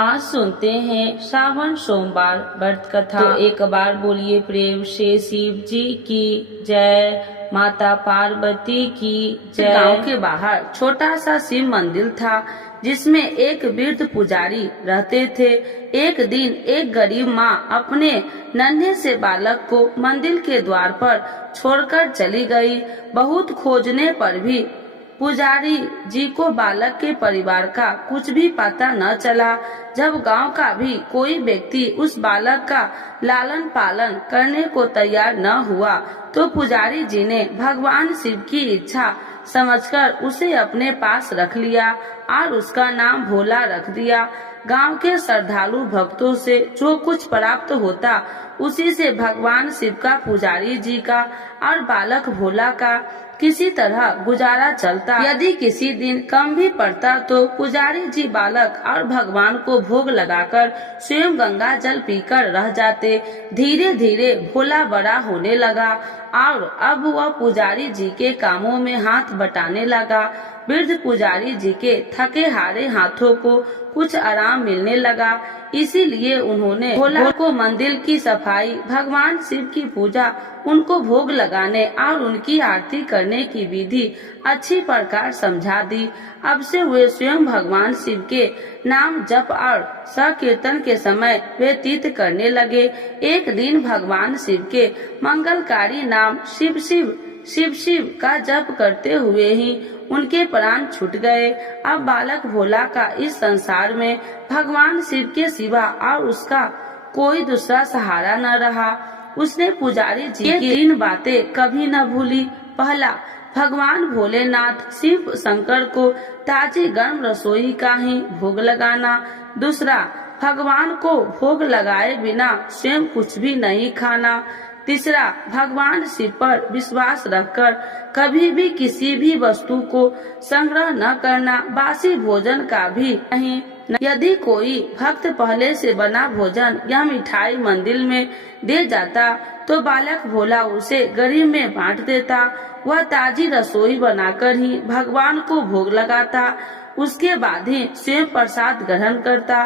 आज सुनते हैं श्रावण सोमवार व्रत कथा। तो एक बार बोलिए प्रेम से शिव जी की जय, माता पार्वती की जय। गांव के बाहर छोटा सा शिव मंदिर था जिसमें एक वृद्ध पुजारी रहते थे। एक दिन एक गरीब माँ अपने नन्हे से बालक को मंदिर के द्वार पर छोड़कर चली गई। बहुत खोजने पर भी पुजारी जी को बालक के परिवार का कुछ भी पता न चला। जब गांव का भी कोई व्यक्ति उस बालक का लालन पालन करने को तैयार न हुआ तो पुजारी जी ने भगवान शिव की इच्छा समझकर उसे अपने पास रख लिया और उसका नाम भोला रख दिया। गांव के श्रद्धालु भक्तों से जो कुछ प्राप्त होता उसी से भगवान शिव का, पुजारी जी का और बालक भोला का किसी तरह गुजारा चलता। यदि किसी दिन कम भी पड़ता तो पुजारी जी बालक और भगवान को भोग लगाकर स्वयं गंगा जल पीकर रह जाते। धीरे धीरे भोला बड़ा होने लगा और अब वह पुजारी जी के कामों में हाथ बटाने लगा। वृद्ध पुजारी जी के थके हारे हाथों को कुछ आराम मिलने लगा, इसीलिए उन्होंने भोला को मंदिर की सफाई, भगवान शिव की पूजा, उनको भोग लगाने और उनकी आरती करने की विधि अच्छी प्रकार समझा दी। अब से वे स्वयं भगवान शिव के नाम जप और संकीर्तन के समय व्यतीत करने लगे। एक दिन भगवान शिव के मंगलकारी नाम शिव शिव शिव शिव का जप करते हुए ही उनके प्राण छूट गए। अब बालक भोला का इस संसार में भगवान शिव के सिवा और उसका कोई दूसरा सहारा न रहा। उसने पुजारी जी की 3 बातें कभी न भूली। पहला, भगवान भोलेनाथ शिव शंकर को ताजी गर्म रसोई का ही भोग लगाना। दूसरा, भगवान को भोग लगाए बिना स्वयं कुछ भी नहीं खाना। तीसरा, भगवान शिव पर विश्वास रखकर कभी भी किसी भी वस्तु को संग्रह न करना, बासी भोजन का भी नहीं। यदि कोई भक्त पहले से बना भोजन या मिठाई मंदिर में दे जाता तो बालक भोला उसे गरीब में बांट देता। वह ताजी रसोई बनाकर ही भगवान को भोग लगाता, उसके बाद ही स्वयं प्रसाद ग्रहण करता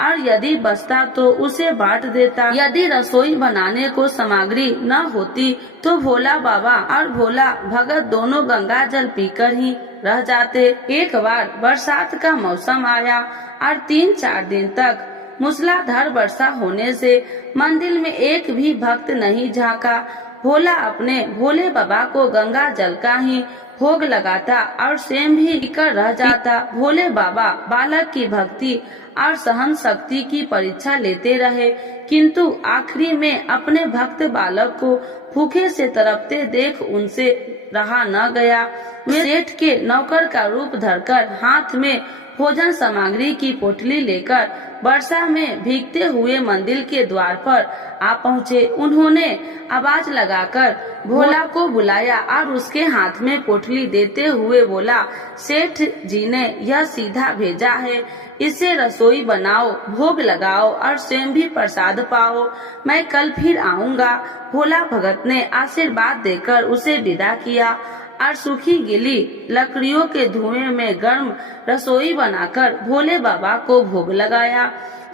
और यदि बचता तो उसे बांट देता। यदि रसोई बनाने को सामग्री न होती तो भोला बाबा और भोला भगत दोनों गंगा जल पीकर ही रह जाते। एक बार बरसात का मौसम आया और 3-4 दिन तक मूसलाधार वर्षा होने से मंदिर में एक भी भक्त नहीं झांका। भोला अपने भोले बाबा को गंगा जल का ही भोग लगाता और स्वयं भी पीकर रह जाता। भोले बाबा बालक की भक्ति और सहन शक्ति की परीक्षा लेते रहे, किंतु आखिरी में अपने भक्त बालक को भूखे से तड़पते देख उनसे रहा न गया। वे सेठ के नौकर का रूप धरकर हाथ में भोजन सामग्री की पोटली लेकर वर्षा में भीगते हुए मंदिर के द्वार पर आ पहुँचे। उन्होंने आवाज लगाकर भोला को बुलाया और उसके हाथ में पोटली देते हुए बोला, सेठ जी ने यह सीधा भेजा है, इससे रसोई बनाओ, भोग लगाओ और स्वयं भी प्रसाद पाओ। मैं कल फिर आऊँगा। भोला भगत ने आशीर्वाद देकर उसे विदा किया और सूखी गीली लकड़ियों के धुएं में गर्म रसोई बनाकर भोले बाबा को भोग लगाया।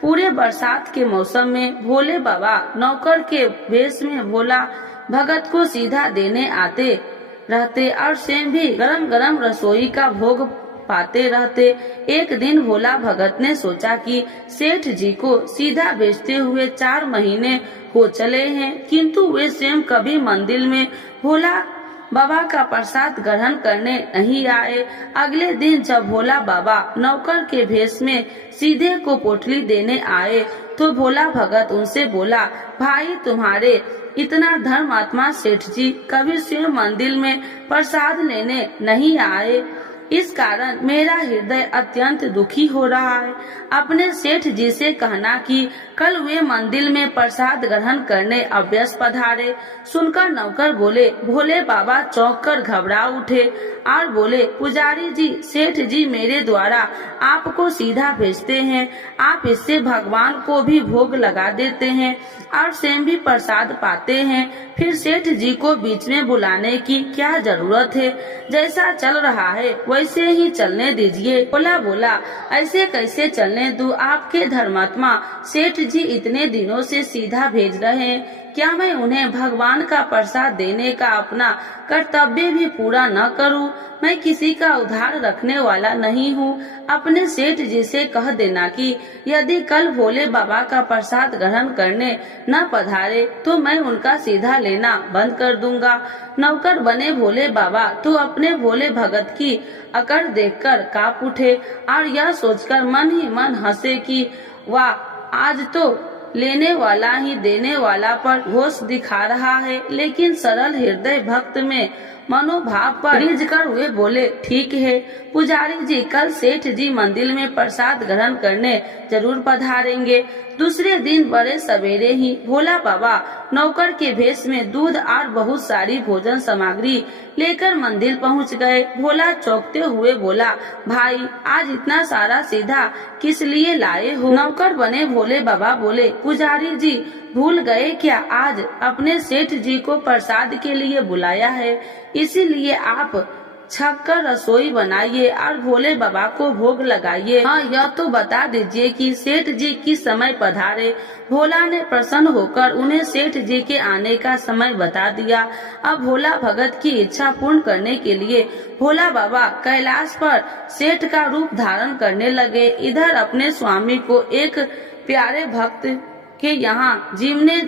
पूरे बरसात के मौसम में भोले बाबा नौकर के भेष में भोला भगत को सीधा देने आते रहते और स्वयं भी गरम गरम रसोई का भोग पाते रहते। एक दिन भोला भगत ने सोचा कि सेठ जी को सीधा बेचते हुए 4 महीने हो चले हैं, किंतु वे स्वयं कभी मंदिर में भोला बाबा का प्रसाद ग्रहण करने नहीं आए। अगले दिन जब भोला बाबा नौकर के भेष में सीधे को पोटली देने आए तो भोला भगत उनसे बोला, भाई तुम्हारे इतना धर्मात्मा सेठ जी कभी स्वयं मंदिर में प्रसाद लेने नहीं आए, इस कारण मेरा हृदय अत्यंत दुखी हो रहा है। अपने सेठ जी से कहना कि कल वे मंदिर में प्रसाद ग्रहण करने अवश्य पधारे। सुनकर नौकर बोले, भोले बाबा चौंक कर घबरा उठे और बोले, पुजारी जी, सेठ जी मेरे द्वारा आपको सीधा भेजते हैं, आप इससे भगवान को भी भोग लगा देते हैं और स्वयं भी प्रसाद पाते हैं, फिर सेठ जी को बीच में बुलाने की क्या जरूरत है। जैसा चल रहा है वैसे ही चलने दीजिए। भोला बोला, ऐसे कैसे चलने दूं? आपके धर्मात्मा सेठ जी इतने दिनों से सीधा भेज रहे हैं, क्या मैं उन्हें भगवान का प्रसाद देने का अपना कर्तव्य भी पूरा न करूं? मैं किसी का उधार रखने वाला नहीं हूं। अपने सेठ जी से कह देना कि यदि कल भोले बाबा का प्रसाद ग्रहण करने न पधारे तो मैं उनका सीधा लेना बंद कर दूंगा। नौकर बने भोले बाबा तो अपने भोले भगत की अकड़ देखकर कांप उठे और यह सोचकर मन ही मन हंसे कि वाह, आज तो लेने वाला ही देने वाला पर होश दिखा रहा है। लेकिन सरल हृदय भक्त में मनोभाव पर रिझ कर वे बोले, ठीक है पुजारी जी, कल सेठ जी मंदिर में प्रसाद ग्रहण करने जरूर पधारेंगे। दूसरे दिन बड़े सवेरे ही भोला बाबा नौकर के भेष में दूध और बहुत सारी भोजन सामग्री लेकर मंदिर पहुंच गए। भोला चौंकते हुए बोला, भाई आज इतना सारा सीधा किस लिए लाए हो? नौकर बने भोले बाबा बोले, पुजारी जी भूल गए क्या? आज अपने सेठ जी को प्रसाद के लिए बुलाया है, इसीलिए आप छक कर रसोई बनाइए और भोले बाबा को भोग लगाइए। हाँ, यह तो बता दीजिए कि सेठ जी किस समय पधारे। भोला ने प्रसन्न होकर उन्हें सेठ जी के आने का समय बता दिया। अब भोला भगत की इच्छा पूर्ण करने के लिए भोला बाबा कैलाश पर सेठ का रूप धारण करने लगे। इधर अपने स्वामी को एक प्यारे भक्त के यहाँ जीवने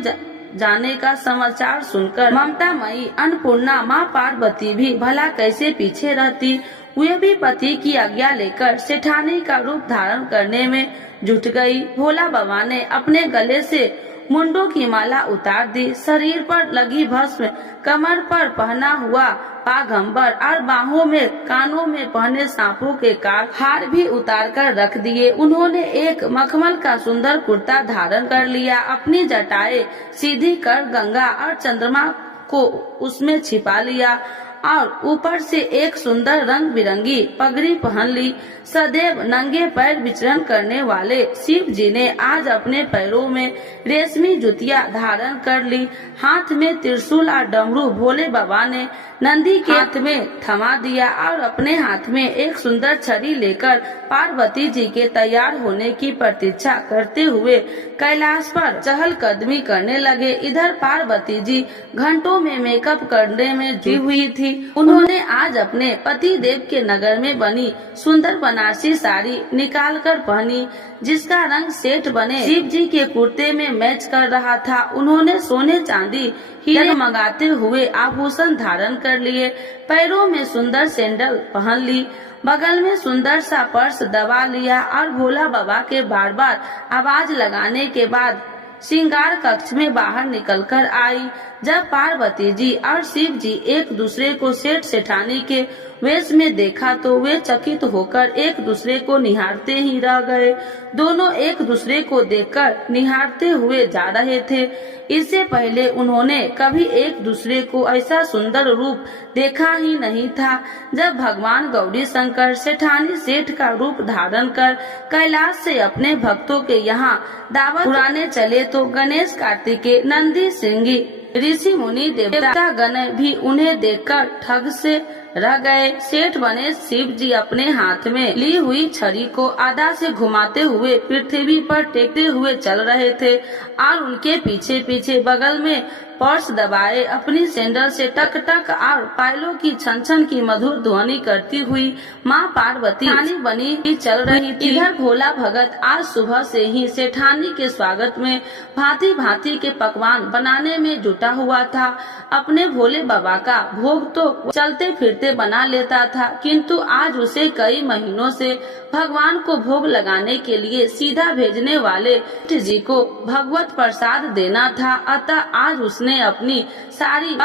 जाने का समाचार सुनकर ममतामयी अन्नपूर्णा माँ पार्वती भी भला कैसे पीछे रहती। वे भी पति की आज्ञा लेकर सेठानी का रूप धारण करने में जुट गई। भोला बाबा ने अपने गले से मुंडों की माला उतार दी, शरीर पर लगी भस्म, कमर पर पहना हुआ पागंबर और बाहों में कानों में पहने सांपों के काट हार भी उतार कर रख दिए। उन्होंने एक मखमल का सुंदर कुर्ता धारण कर लिया, अपनी जटाएं सीधी कर गंगा और चंद्रमा को उसमें छिपा लिया और ऊपर से एक सुंदर रंग बिरंगी पगड़ी पहन ली। सदैव नंगे पैर विचरण करने वाले शिव जी ने आज अपने पैरों में रेशमी जुतियां धारण कर ली। हाथ में त्रिशूल और डमरू भोले बाबा ने नंदी के हाथ में थमा दिया और अपने हाथ में एक सुंदर छड़ी लेकर पार्वती जी के तैयार होने की प्रतीक्षा करते हुए कैलाश पर चहलकदमी करने लगे। इधर पार्वती जी घंटों में मेकअप करने में जुटी हुई थी। उन्होंने आज अपने पति देव के नगर में बनी सुंदर बनारसी साड़ी निकाल कर पहनी, जिसका रंग सेठ बने शिव जी के कुर्ते में मैच कर रहा था। उन्होंने सोने चांदी हीरे मंगाते हुए आभूषण धारण कर लिए, पैरों में सुंदर सैंडल पहन ली, बगल में सुंदर सा पर्स दबा लिया और भोला बाबा के बार बार आवाज लगाने के बाद श्रृंगार कक्ष में बाहर निकलकर आई। जब पार्वती जी और शिव जी एक दूसरे को सेठ सेठानी के वेश में देखा तो वे चकित होकर एक दूसरे को निहारते ही रह गए। दोनों एक दूसरे को देखकर निहारते हुए जा रहे थे। इससे पहले उन्होंने कभी एक दूसरे को ऐसा सुंदर रूप देखा ही नहीं था। जब भगवान गौरी शंकर सेठानी सेठ का रूप धारण कर कैलाश से अपने भक्तों के यहाँ दावत उड़ाने चले तो गणेश, कार्तिकेय, नंदी, श्रृंगी, ऋषि मुनि देवता गण भी उन्हें देखकर ठग से रह गए। सेठ बने शिव जी अपने हाथ में ली हुई छड़ी को आधा से घुमाते हुए पृथ्वी पर टेकते हुए चल रहे थे और उनके पीछे पीछे बगल में पर्स दबाए अपनी सैंडल से टक टक और पायलों की छन छन की मधुर ध्वनि करती हुई माँ पार्वती सेठानी बनी चल रही थी। इधर भोला भगत आज सुबह से ही सेठानी के स्वागत में भांति भांति के पकवान बनाने में जुटा हुआ था। अपने भोले बाबा का भोग तो चलते फिरते बना लेता था, किंतु आज उसे कई महीनों से भगवान को भोग लगाने के लिए सीधा भेजने वाले सेठ जी को भगवत प्रसाद देना था। अतः आज उसने अपनी सारी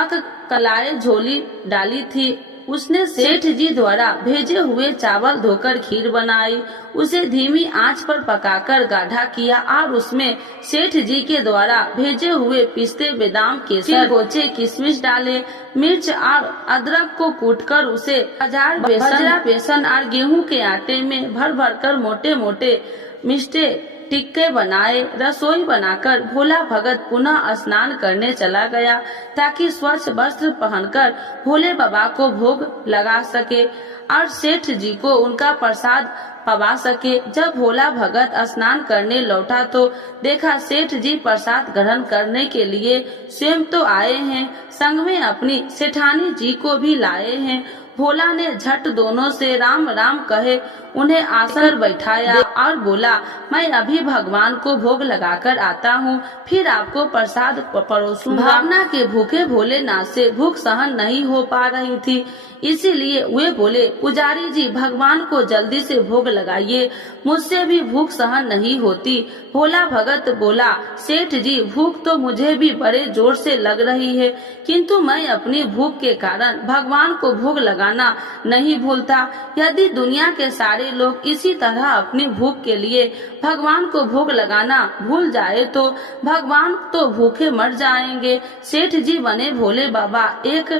कलाए झोली डाली थी। उसने सेठ जी द्वारा भेजे हुए चावल धोकर खीर बनाई, उसे धीमी आंच पर पकाकर गाढ़ा किया और उसमें सेठ जी के द्वारा भेजे हुए पिस्ते, बादाम, केसर, गोचे, किशमिश डाले। मिर्च और अदरक को कूटकर उसे बजरा, बेसन और गेहूं के आटे में भर भर कर मोटे मोटे मिष्टे टिक्के बनाए। रसोई बनाकर भोला भगत पुनः स्नान करने चला गया ताकि स्वच्छ वस्त्र पहनकर भोले बाबा को भोग लगा सके और सेठ जी को उनका प्रसाद पवा सके। जब भोला भगत स्नान करने लौटा तो देखा सेठ जी प्रसाद ग्रहण करने के लिए स्वयं तो आए हैं, संग में अपनी सेठानी जी को भी लाए हैं। भोला ने झट दोनों से राम राम कहे उन्हें आसन पर बैठाया और बोला, मैं अभी भगवान को भोग लगाकर आता हूँ, फिर आपको प्रसाद परोसूंगा। भावना के भूखे भोलेनाथ से भूख सहन नहीं हो पा रही थी, इसीलिए वे बोले, पुजारी जी भगवान को जल्दी से भोग लगाइए, मुझसे भी भूख सहन नहीं होती। भोला भगत बोला, सेठ जी भूख तो मुझे भी बड़े जोर से लग रही है, किंतु मैं अपनी भूख के कारण भगवान को भोग लगाना नहीं भूलता। यदि दुनिया के सारे लोग इसी तरह अपनी भूख के लिए भगवान को भोग लगाना भूल जाए तो भगवान तो भूखे मर जाएंगे। सेठ जी बने भोले बाबा एक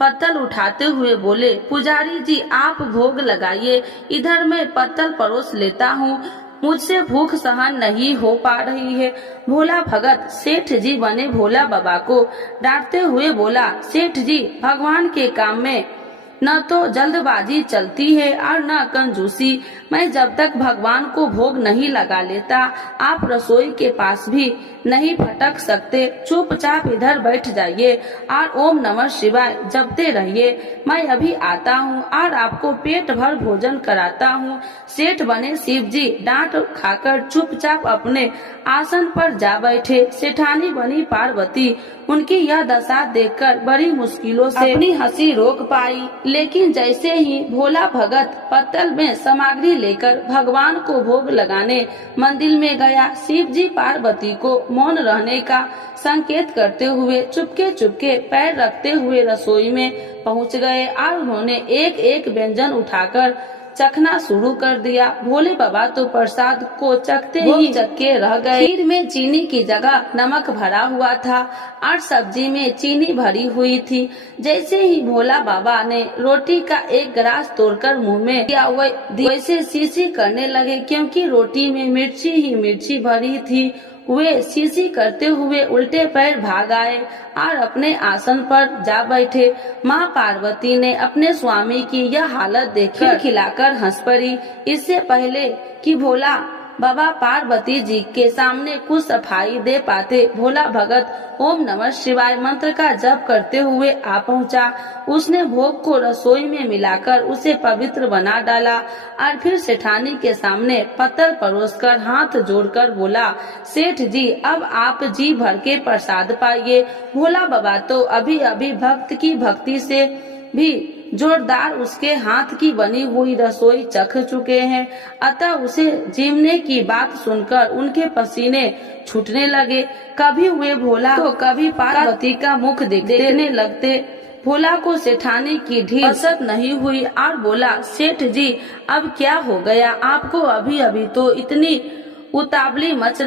पत्तल उठाते हुए बोले, पुजारी जी आप भोग लगाइए, इधर मैं पत्तल परोस लेता हूँ, मुझसे भूख सहन नहीं हो पा रही है। भोला भगत सेठ जी बने भोला बाबा को डांटते हुए बोला, सेठ जी भगवान के काम में न तो जल्दबाजी चलती है और न कंजूसी। मैं जब तक भगवान को भोग नहीं लगा लेता आप रसोई के पास भी नहीं फटक सकते। चुपचाप इधर बैठ जाइए और ओम नमः शिवाय जपते रहिए। मैं अभी आता हूँ और आपको पेट भर भोजन कराता हूँ। सेठ बने शिव जी डांट खाकर चुपचाप अपने आसन पर जा बैठे। सेठानी बनी पार्वती उनकी यह दशा देखकर बड़ी मुश्किलों से अपनी हंसी रोक पाई, लेकिन जैसे ही भोला भगत पत्तल में सामग्री लेकर भगवान को भोग लगाने मंदिर में गया, शिव जी पार्वती को मौन रहने का संकेत करते हुए चुपके चुपके पैर रखते हुए रसोई में पहुंच गए और उन्होंने एक एक व्यंजन उठाकर चखना शुरू कर दिया। भोले बाबा तो प्रसाद को चखते ही चक्के रह गए। खीर में चीनी की जगह नमक भरा हुआ था और सब्जी में चीनी भरी हुई थी। जैसे ही भोला बाबा ने रोटी का एक गिलास तोड़कर मुंह में दिया वैसे शीशी करने लगे, क्योंकि रोटी में मिर्ची ही मिर्ची भरी थी। वे शीशी करते हुए उल्टे पैर भाग आए और अपने आसन पर जा बैठे। माँ पार्वती ने अपने स्वामी की यह हालत देखकर खिलाकर हंस पड़ी। इससे पहले कि भोला बाबा पार्वती जी के सामने कुछ सफाई दे पाते, भोला भगत ओम नमः शिवाय मंत्र का जप करते हुए आ पहुँचा। उसने भोग को रसोई में मिलाकर उसे पवित्र बना डाला और फिर सेठानी के सामने पत्तल परोसकर हाथ जोड़कर बोला, सेठ जी अब आप जी भर के प्रसाद पाइए। भोला बाबा तो अभी अभी भक्त की भक्ति से भी जोरदार उसके हाथ की बनी हुई रसोई चख चुके हैं, अतः उसे जीमने की बात सुनकर उनके पसीने छूटने लगे। कभी वे भोला तो कभी पार्वती का मुख देखने लगते। भोला को सेठानी की ढील असर नहीं हुई और बोला, सेठ जी अब क्या हो गया आपको? अभी अभी तो इतनी उतावली मच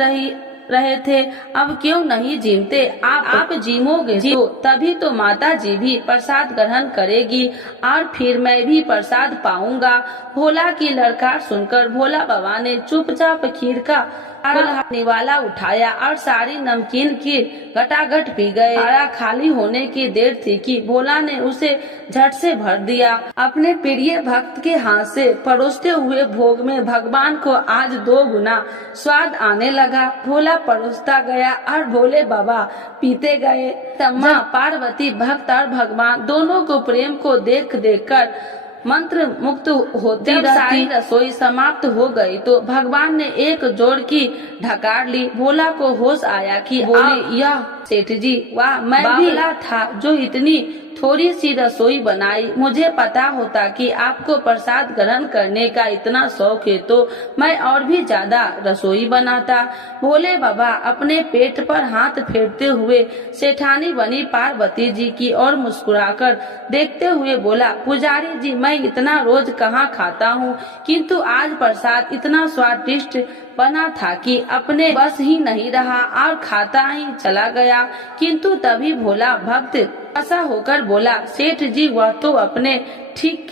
रहे थे, अब क्यों नहीं जीमते? आप जीमोगे तो तभी तो माता जी भी प्रसाद ग्रहण करेगी और फिर मैं भी प्रसाद पाऊंगा। भोला की लड़खड़ाहट सुनकर भोला बाबा ने चुपचाप खीर का निवाला उठाया और सारी नमकीन की घटाघट पी गए। आरा खाली होने की देर थी कि भोला ने उसे झट से भर दिया। अपने प्रिय भक्त के हाथ से परोसते हुए भोग में भगवान को आज 2 गुना स्वाद आने लगा। भोला परोसता गया और भोले बाबा पीते गए। तम्मा पार्वती भक्त और भगवान दोनों को प्रेम को देख देख कर मंत्र मुक्त होती रही। सारी रसोई समाप्त हो गई तो भगवान ने एक जोर की ढकार ली। भोला को होश आया कि बोले, यह सेठ जी वाह, मैं बावला था जो इतनी थोड़ी सी रसोई बनाई। मुझे पता होता कि आपको प्रसाद ग्रहण करने का इतना शौक है तो मैं और भी ज्यादा रसोई बनाता। भोले बाबा अपने पेट पर हाथ फेरते हुए सेठानी बनी पार्वती जी की ओर मुस्कुराकर देखते हुए बोला, पुजारी जी मैं इतना रोज कहाँ खाता हूँ, किंतु आज प्रसाद इतना स्वादिष्ट बना था कि अपने बस ही नहीं रहा और खाता ही चला गया। किंतु तभी भोला भक्त ऐसा होकर बोला, सेठ जी वह तो अपने ठीक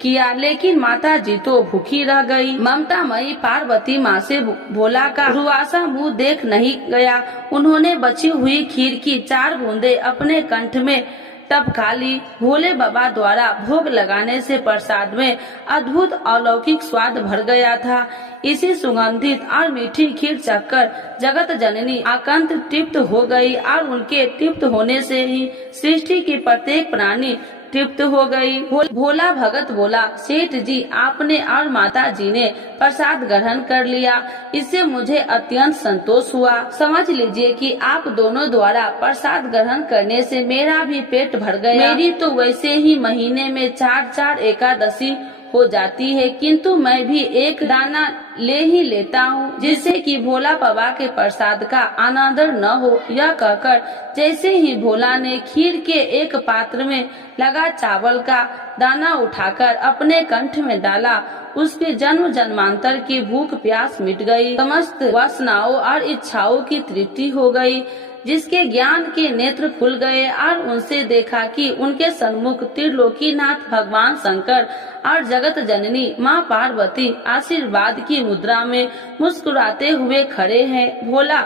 किया, लेकिन माता जी तो भूखी रह गई। ममता मई पार्वती माँ से भोला का रुआसा मुंह देख नहीं गया। उन्होंने बची हुई खीर की 4 बूंदे अपने कंठ में टपका ली। भोले बाबा द्वारा भोग लगाने से प्रसाद में अद्भुत अलौकिक स्वाद भर गया था। इसी सुगंधित और मीठी खीर चखकर जगत जननी आकंत तृप्त हो गई और उनके तृप्त होने से ही सृष्टि की प्रत्येक प्राणी तृप्त हो गई। भोला भगत बोला, सेठ जी आपने और माता जी ने प्रसाद ग्रहण कर लिया, इससे मुझे अत्यंत संतोष हुआ। समझ लीजिए कि आप दोनों द्वारा प्रसाद ग्रहण करने से मेरा भी पेट भर गया। मेरी तो वैसे ही महीने में 4-4 एकादशी हो जाती है, किंतु मैं भी एक दाना ले ही लेता हूँ, जिससे कि भोला बाबा के प्रसाद का अनादर न हो। यह कहकर जैसे ही भोला ने खीर के एक पात्र में लगा चावल का दाना उठाकर अपने कंठ में डाला, उसके जन्म जन्मांतर की भूख प्यास मिट गई। समस्त वासनाओं और इच्छाओं की तृप्ति हो गई, जिसके ज्ञान के नेत्र खुल गए और उनसे देखा कि उनके सन्मुख त्रिलोकीनाथ भगवान शंकर और जगत जननी माँ पार्वती आशीर्वाद की मुद्रा में मुस्कुराते हुए खड़े हैं। भोला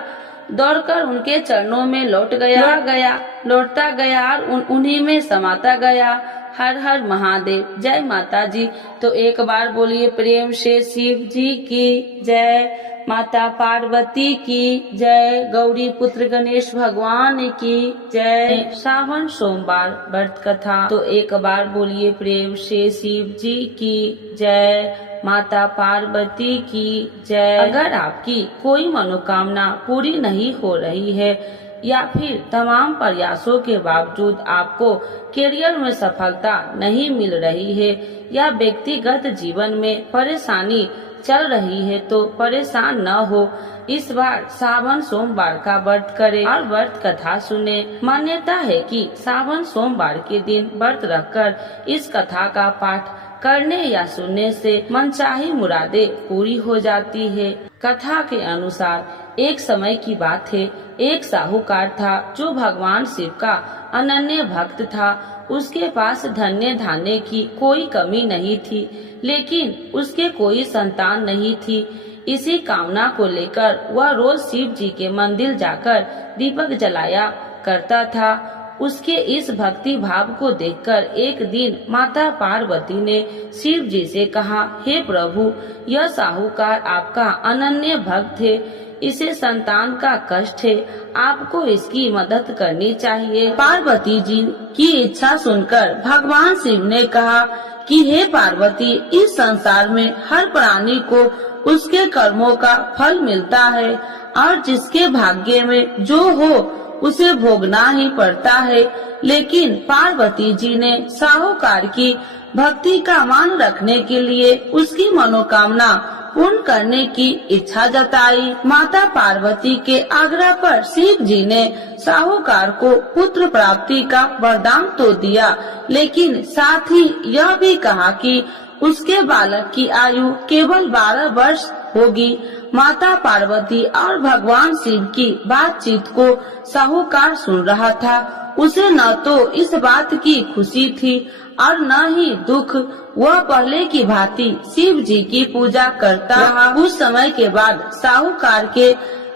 दौड़कर उनके चरणों में लौटता गया और उन्हीं में समाता गया। हर हर महादेव, जय माता जी। तो एक बार बोलिए प्रेम से शिव जी की जय, माता पार्वती की जय, गौरी पुत्र गणेश भगवान की जय। सावन सोमवार व्रत कथा। तो एक बार बोलिए प्रेम से शिव जी की जय, माता पार्वती की जय। अगर आपकी कोई मनोकामना पूरी नहीं हो रही है या फिर तमाम प्रयासों के बावजूद आपको करियर में सफलता नहीं मिल रही है या व्यक्तिगत जीवन में परेशानी चल रही है, तो परेशान न हो। इस बार सावन सोमवार का व्रत करें और व्रत कथा सुने। मान्यता है कि सावन सोमवार के दिन व्रत रखकर इस कथा का पाठ करने या सुनने से मनचाही मुरादें पूरी हो जाती है। कथा के अनुसार एक समय की बात है, एक साहूकार था जो भगवान शिव का अनन्य भक्त था। उसके पास धन्य धान्य की कोई कमी नहीं थी, लेकिन उसके कोई संतान नहीं थी। इसी कामना को लेकर वह रोज शिव जी के मंदिर जाकर दीपक जलाया करता था। उसके इस भक्ति भाव को देखकर एक दिन माता पार्वती ने शिव जी से कहा, हे प्रभु, यह साहूकार आपका अनन्य भक्त है, इसे संतान का कष्ट है, आपको इसकी मदद करनी चाहिए। पार्वती जी की इच्छा सुनकर भगवान शिव ने कहा कि हे पार्वती, इस संसार में हर प्राणी को उसके कर्मों का फल मिलता है और जिसके भाग्य में जो हो उसे भोगना ही पड़ता है। लेकिन पार्वती जी ने साहूकार की भक्ति का मान रखने के लिए उसकी मनोकामना पूर्ण करने की इच्छा जताई। माता पार्वती के आग्रह पर शिव जी ने साहूकार को पुत्र प्राप्ति का वरदान तो दिया, लेकिन साथ ही यह भी कहा कि उसके बालक की आयु केवल 12 वर्ष होगी। माता पार्वती और भगवान शिव की बातचीत को साहूकार सुन रहा था। उसे न तो इस बात की खुशी थी और न ही दुख। वह पहले की भांति शिव जी की पूजा करता रहा। कुछ समय के बाद साहूकार के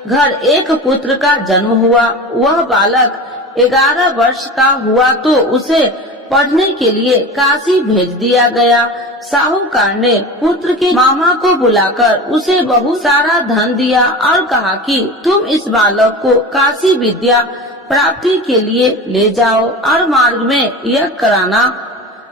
घर एक पुत्र का जन्म हुआ। वह बालक 11 वर्ष का हुआ तो उसे पढ़ने के लिए काशी भेज दिया गया। साहूकार ने पुत्र के मामा को बुलाकर उसे बहुत सारा धन दिया और कहा कि तुम इस बालक को काशी विद्या प्राप्ति के लिए ले जाओ और मार्ग में यज्ञ कराना।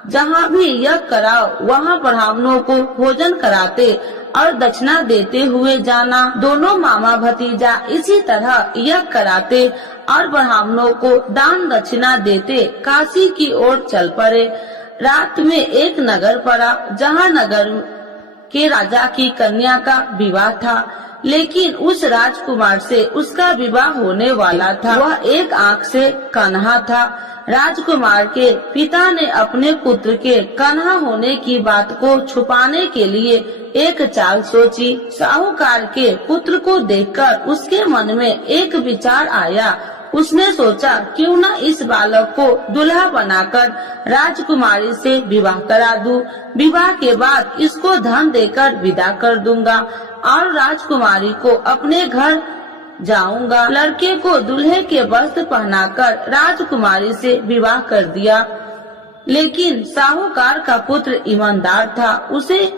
जहाँ भी यज्ञ कराओ वहाँ ब्राह्मणों को भोजन कराते और दक्षिणा देते हुए जाना। दोनों मामा भतीजा इसी तरह यज्ञ कराते और ब्राह्मणों को दान दक्षिणा देते काशी की ओर चल पड़े। रात में एक नगर पड़ा जहाँ नगर के राजा की कन्या का विवाह था, लेकिन उस राजकुमार से उसका विवाह होने वाला था। वह एक आंख से कन्हा था। राजकुमार के पिता ने अपने पुत्र के कन्हा होने की बात को छुपाने के लिए एक चाल सोची। साहूकार के पुत्र को देखकर उसके मन में एक विचार आया। उसने सोचा क्यों न इस बालक को दूल्हा बनाकर राजकुमारी से विवाह करा दूं। विवाह के बाद इसको धन देकर विदा कर दूंगा और राजकुमारी को अपने घर जाऊंगा। लड़के को दूल्हे के वस्त्र पहनाकर राजकुमारी से विवाह कर दिया। लेकिन साहूकार का पुत्र ईमानदार था, उसे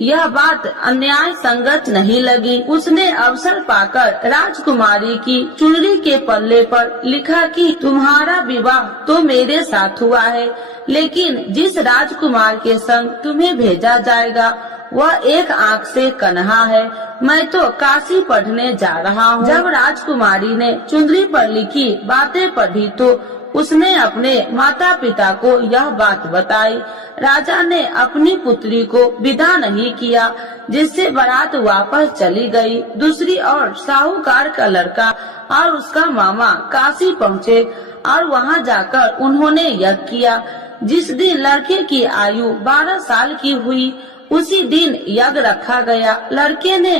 यह बात अन्याय संगत नहीं लगी। उसने अवसर पाकर राजकुमारी की चुनरी के पल्ले पर लिखा कि तुम्हारा विवाह तो मेरे साथ हुआ है, लेकिन जिस राजकुमार के संग तुम्हें भेजा जाएगा वह एक आंख से कन्हा है। मैं तो काशी पढ़ने जा रहा हूँ। जब राजकुमारी ने चुनरी पर लिखी बातें पढ़ी तो उसने अपने माता पिता को यह बात बताई। राजा ने अपनी पुत्री को विदा नहीं किया, जिससे बारात वापस चली गई। दूसरी ओर साहूकार का लड़का और उसका मामा काशी पहुँचे और वहाँ जाकर उन्होंने यज्ञ किया। जिस दिन लड़के की आयु 12 साल की हुई उसी दिन यज्ञ रखा गया। लड़के ने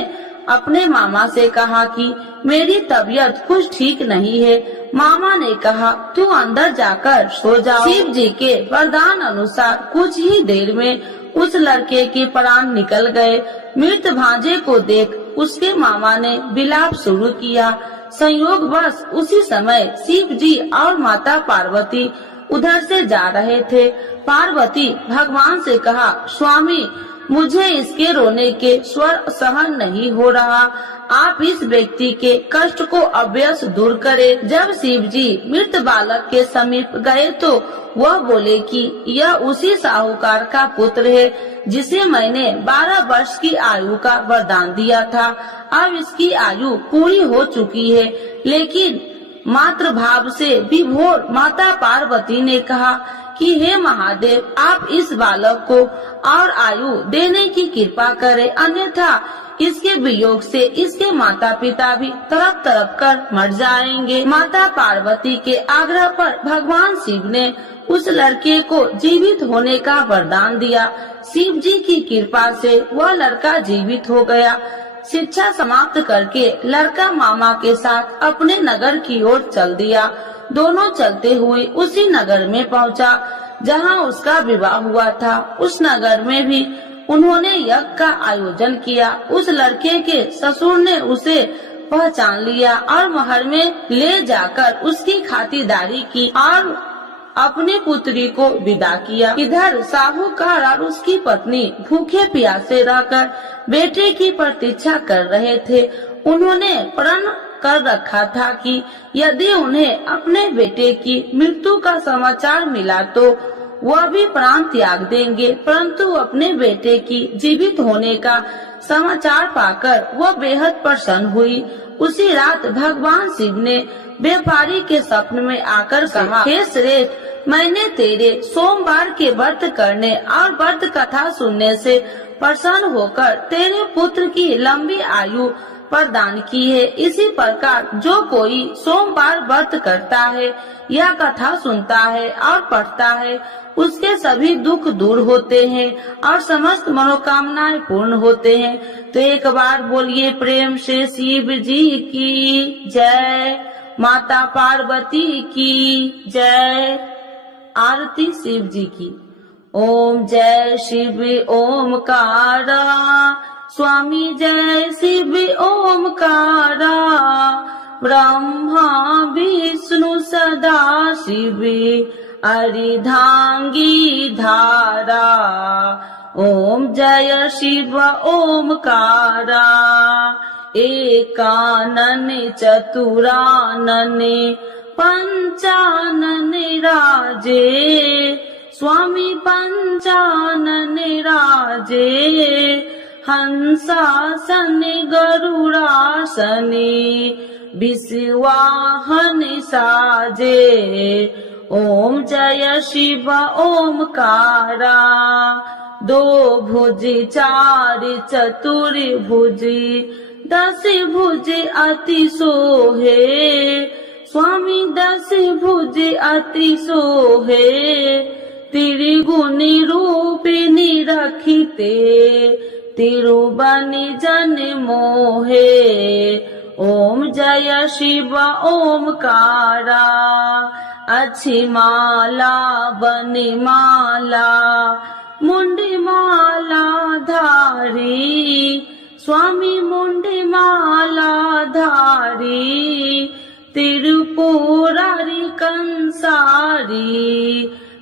अपने मामा से कहा कि मेरी तबीयत कुछ ठीक नहीं है। मामा ने कहा तू अंदर जाकर सो जाओ। शिव जी के वरदान अनुसार कुछ ही देर में उस लड़के के प्राण निकल गए। मृत भांजे को देख उसके मामा ने विलाप शुरू किया। संयोगवश उसी समय शिव जी और माता पार्वती उधर से जा रहे थे। पार्वती भगवान से कहा स्वामी मुझे इसके रोने के स्वर सहन नहीं हो रहा, आप इस व्यक्ति के कष्ट को अवश्य दूर करें। जब शिव जी मृत बालक के समीप गए तो वह बोले कि यह उसी साहूकार का पुत्र है जिसे मैंने 12 वर्ष की आयु का वरदान दिया था। अब इसकी आयु पूरी हो चुकी है। लेकिन मातृ भाव से विभोर माता पार्वती ने कहा कि हे महादेव, आप इस बालक को और आयु देने की कृपा करें, अन्यथा इसके वियोग से इसके माता पिता भी तड़प तड़प कर मर जाएंगे। माता पार्वती के आग्रह पर भगवान शिव ने उस लड़के को जीवित होने का वरदान दिया। शिव जी की कृपा से वह लड़का जीवित हो गया। शिक्षा समाप्त करके लड़का मामा के साथ अपने नगर की ओर चल दिया। दोनों चलते हुए उसी नगर में पहुंचा जहां उसका विवाह हुआ था। उस नगर में भी उन्होंने यज्ञ का आयोजन किया। उस लड़के के ससुर ने उसे पहचान लिया और महल में ले जाकर उसकी खातिरदारी की और अपनी पुत्री को विदा किया। इधर साहूकार और उसकी पत्नी भूखे प्यासे रहकर बेटे की प्रतीक्षा कर रहे थे। उन्होंने प्रण कर रखा था कि यदि उन्हें अपने बेटे की मृत्यु का समाचार मिला तो वह भी प्राण त्याग देंगे, परंतु अपने बेटे की जीवित होने का समाचार पाकर वह बेहद प्रसन्न हुई। उसी रात भगवान शिव ने व्यापारी के स्वप्न में आकर कहा, हे श्रेष्ठ, मैंने तेरे सोमवार के व्रत करने और व्रत कथा सुनने से प्रसन्न होकर तेरे पुत्र की लंबी आयु प्रदान की है। इसी प्रकार जो कोई सोमवार व्रत करता है या कथा सुनता है और पढ़ता है उसके सभी दुख दूर होते हैं और समस्त मनोकामनाएं पूर्ण होते हैं। तो एक बार बोलिए प्रेम से शिव जी की जय, माता पार्वती की जय। आरती शिव जी की। ओम जय शिव ओमकारा, स्वामी जय शिव ओमकारा, ब्रह्मा विष्णु सदा शिव अर्धांगी धारा। ओम जय शिव ओमकारा, एकानन चतुरानन पंचानन राजे, स्वामी पंचानन राजे, हंसासन गरुड़ासन विश्वाहन साजे। ओम जय शिव ओमकारा, दो भुज चार चतुर्भुज, 10 भुज अति सोहे, स्वामी 10 भुज अति सोहे, त्रिगुणी रूपिणी रखिते, तिरुबन जन मोहे। ओम जय शिव ओमकारा, अच्छी माला बनी माला, मुंडी माला धारी, स्वामी मुंडी माला धारी, तिरुपुरारी कंसारी,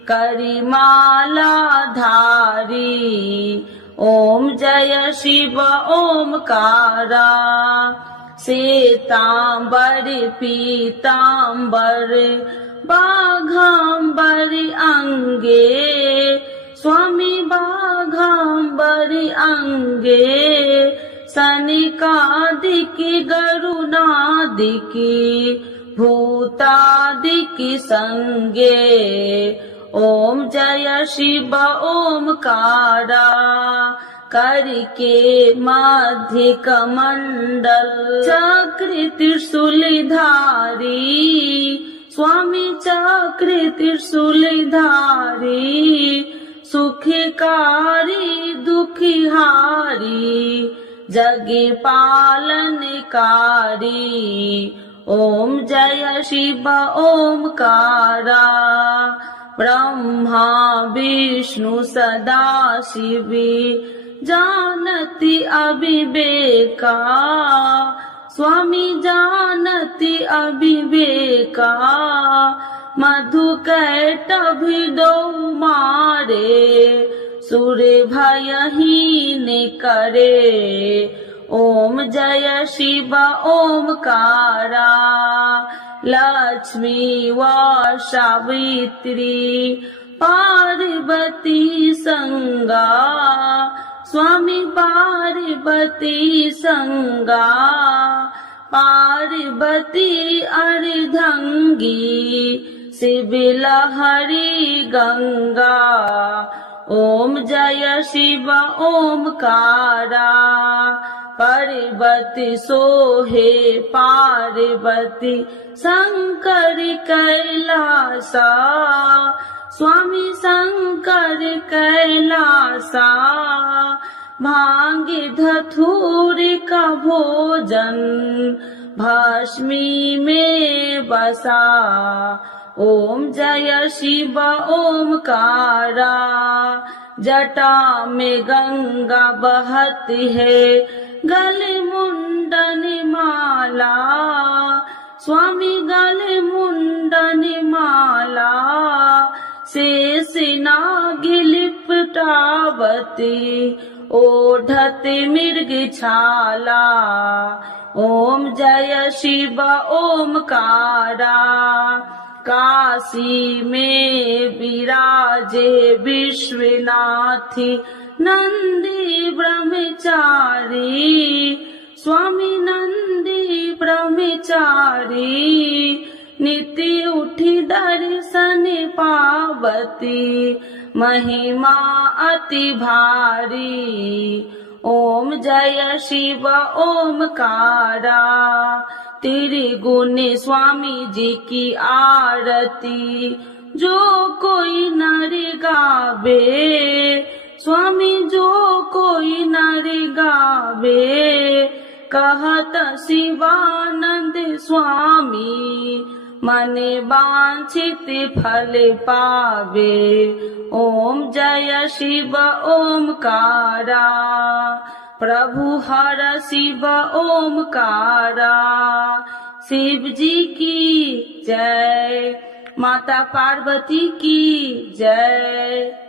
करी माला धारी। ओम जय शिव ओमकारा, श्वेतांबर पीतांबर बाघांबर अंगे, स्वामी बाघांबर अंगे, सनिकादिकी गरुणादिकी भूतादिकी संगे। ओम जय शिव ओमकारा, करके मध्य कमंडल चक्र त्रिशूलधारी, स्वामी चक्र त्रिशूलधारी, सुखकारी दुखिहारी, जगे पालनकारी। ओम जय शिव ओमकारा, ब्रह्मा विष्णु सदा शिव जानति अविवेका, स्वामी जानति अविवेका, मधु कैटभि दो मारे, सुर भयहीन करे। ओम जय शिव ओमकारा, लक्ष्मी व सावित्री पार्वती संगा, स्वामी पार्वती संगा, पार्वती अर्धंगी, शिव लहरी गंगा। ओम जय शिव ओमकारा, पार्वती सोहे पार्वती शंकर कैलासा, स्वामी शंकर कैलासा, भांगे धतूर का भोजन भस्मी में बसा। ओम जय शिव ओमकारा, जटा में गंगा बहती है, गले मुंडन माला, स्वामी गले मुंडन माला, शेष नाग लिपटावती, ओढ़ते मृग छाला। ओम जय शिव ओमकारा, काशी में विराजे विश्वनाथ नंदी ब्रह्मचारी, स्वामी नंदी ब्रह्मचारी, नित्य उठी दर्शन पावती, महिमा अति भारी। ओम जय शिव ओमकारा, त्रिगुण स्वामी जी की आरती, जो कोई नर गावे, स्वामी जो कोई नर गावे, कहत शिवानंद स्वामी, मन वांछित फल पावे। ओम जय शिव ओमकारा, प्रभु हर शिव ओमकारा। शिव जी की जय, माता पार्वती की जय।